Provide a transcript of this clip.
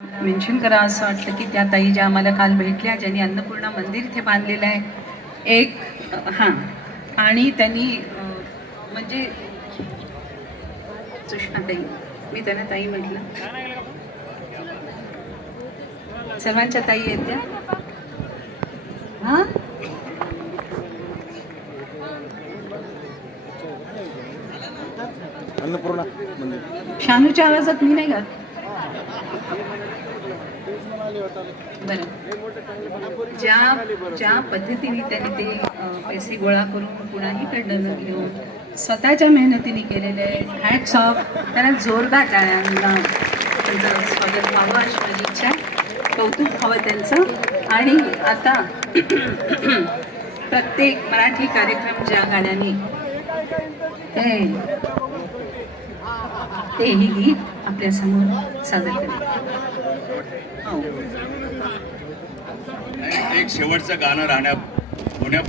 Mention करा असं वाटतं की त्या ताई ज्या आम्हाला काल भेटल्या ज्यांनी अन्नपूर्णा मंदिर इथे बांधलेलं आहे. एक हां आणि त्यांनी म्हणजे सुषमाताई मी त्यांना ताई म्हटलं. सर्वांच्या ताई आहेत त्या? हां? अन्नपूर्णा मंदिर. शानूच्या आवाजात मी नाही गात. बरं. ज्या ज्या पद्धतीने त्यांनी ते पैसे गोळा करून कुणाहीकडनं न घेऊन स्वतःच्या मेहनतीने केलेले हॅट्स ऑफ त्यांना जोरदार टाळ्यांना त्यांचं स्वागत व्हावं अशी माझी इच्छा आहे. कौतुक हवं त्यांचं. आणि आता प्रत्येक मराठी कार्यक्रम ज्या गाण्याने ते तेही गीत आपल्यासमोर सादर केले एक शेवटचं गाणं राहण्या होण्या